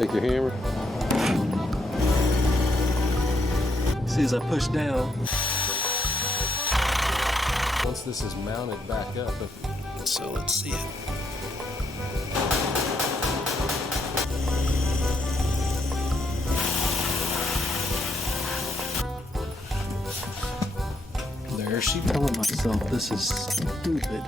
Take your hammer. See, as I push down, once this is mounted back up, so let's see it. There, she telling myself this is stupid.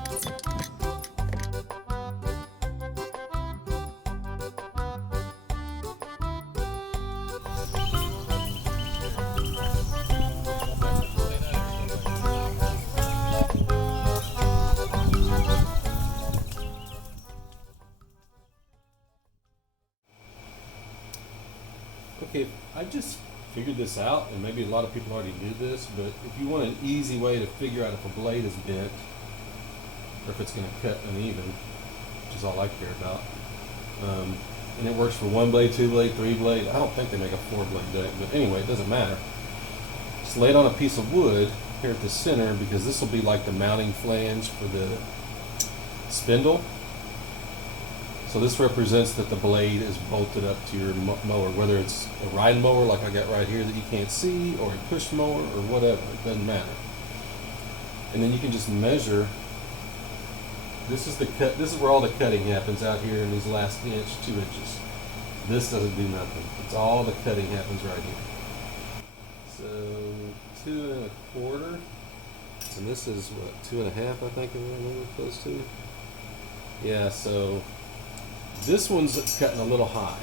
Okay, I just figured this out, and maybe a lot of people already knew this, but if you want an easy way to figure out if a blade is bent, or if it's going to cut uneven, which is all I care about, and it works for 1 blade, 2 blade, 3 blade. I don't think they make a 4 blade deck, but anyway, it doesn't matter. Just lay it on a piece of wood here at the center, because this will be like the mounting flange for the spindle. So this represents that the blade is bolted up to your mower, whether it's a riding mower like I got right here that you can't see, or a push mower, or whatever, it doesn't matter. And then you can just measure. This is the cut. This is where all the cutting happens, out here in these last inch, 2 inches. This doesn't do nothing. It's all the cutting happens right here. So 2 1/4, and this is what, 2 1/2, I think, I'm close to. Yeah, so this one's cutting a little high.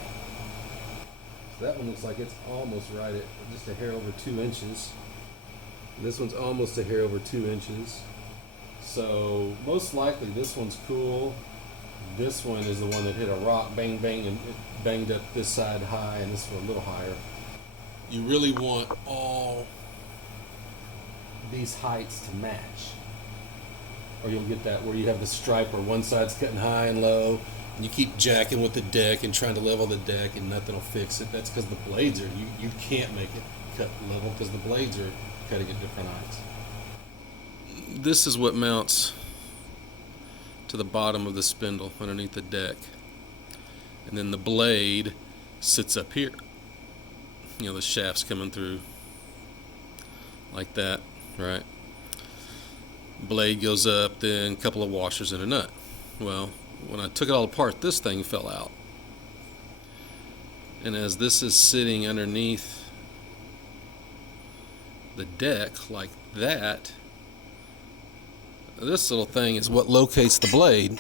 So that one looks like it's almost right at just a hair over 2 inches. And this one's almost a hair over 2 inches. So most likely this one's cool. This one is the one that hit a rock, bang, bang, and it banged up this side high, and this one a little higher. You really want all these heights to match, or you'll get that where you have the stripe where one side's cutting high and low, and you keep jacking with the deck and trying to level the deck, and nothing will fix it. That's because the blades are, you can't make it cut level because the blades are cutting at different heights. This is what mounts to the bottom of the spindle underneath the deck, and then the blade sits up here. You know, the shaft's coming through like that, right? Blade goes up, then a couple of washers and a nut. Well, when I took it all apart, this thing fell out. And as this is sitting underneath the deck like that, this little thing is what locates the blade.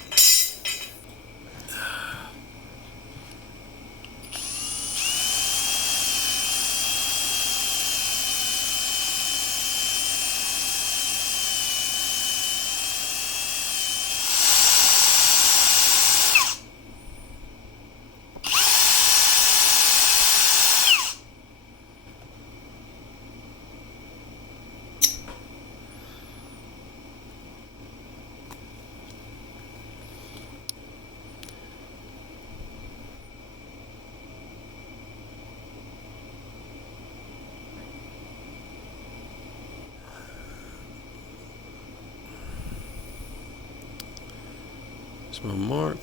That's my mark.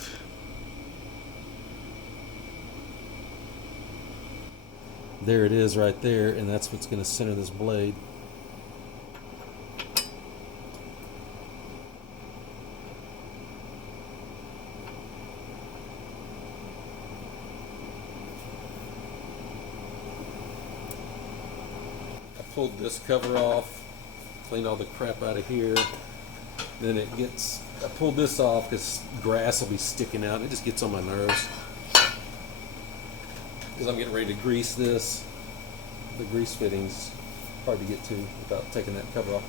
There it is right there, and that's what's going to center this blade. I pulled this cover off, cleaned all the crap out of here. Then it gets, I pulled this off because grass will be sticking out. It just gets on my nerves. Because I'm getting ready to grease this. The grease fitting's hard to get to without taking that cover off.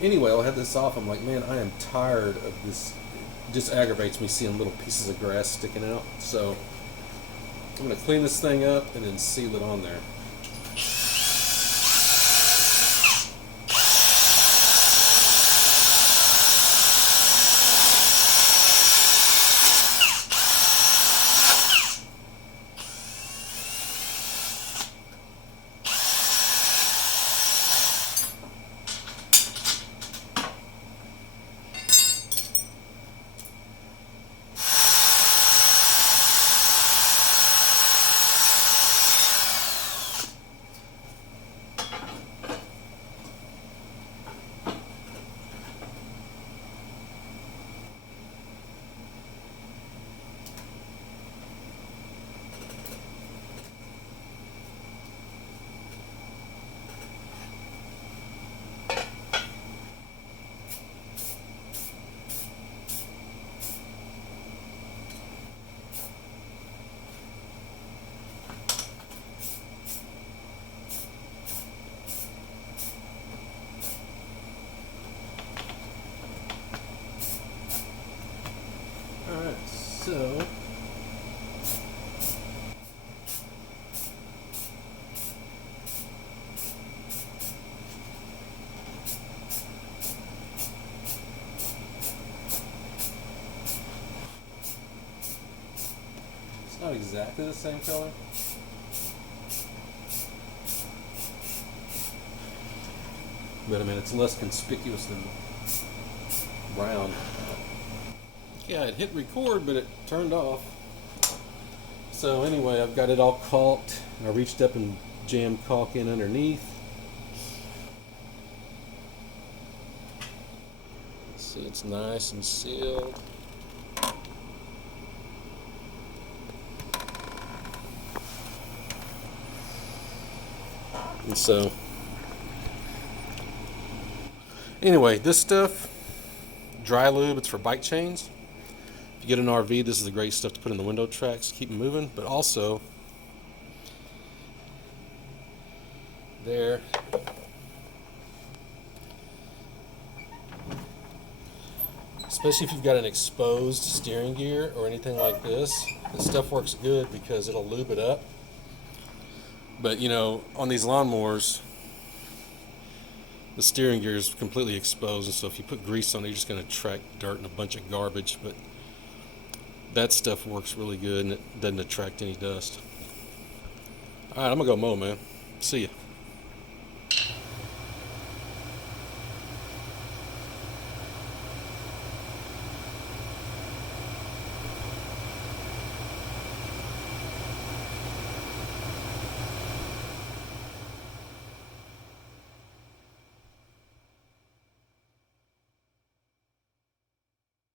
Anyway, I had this off. I'm like, man, I am tired of this. It just aggravates me seeing little pieces of grass sticking out. So I'm going to clean this thing up and then seal it on there. So it's not exactly the same color. But I mean, it's less conspicuous than brown. Yeah, it hit record, but it turned off. So anyway, I've got it all caulked. I reached up and jammed caulk in underneath. See, it's nice and sealed. And so, anyway, this stuff, dry lube, it's for bike chains. If you get an RV, this is the great stuff to put in the window tracks, keep them moving. But also, there, especially if you've got an exposed steering gear or anything like this stuff works good because it'll lube it up. But you know, on these lawnmowers, the steering gear is completely exposed, and so if you put grease on it, you're just going to attract dirt and a bunch of garbage. But that stuff works really good, and it doesn't attract any dust. All right, I'm going to go mow, man. See ya.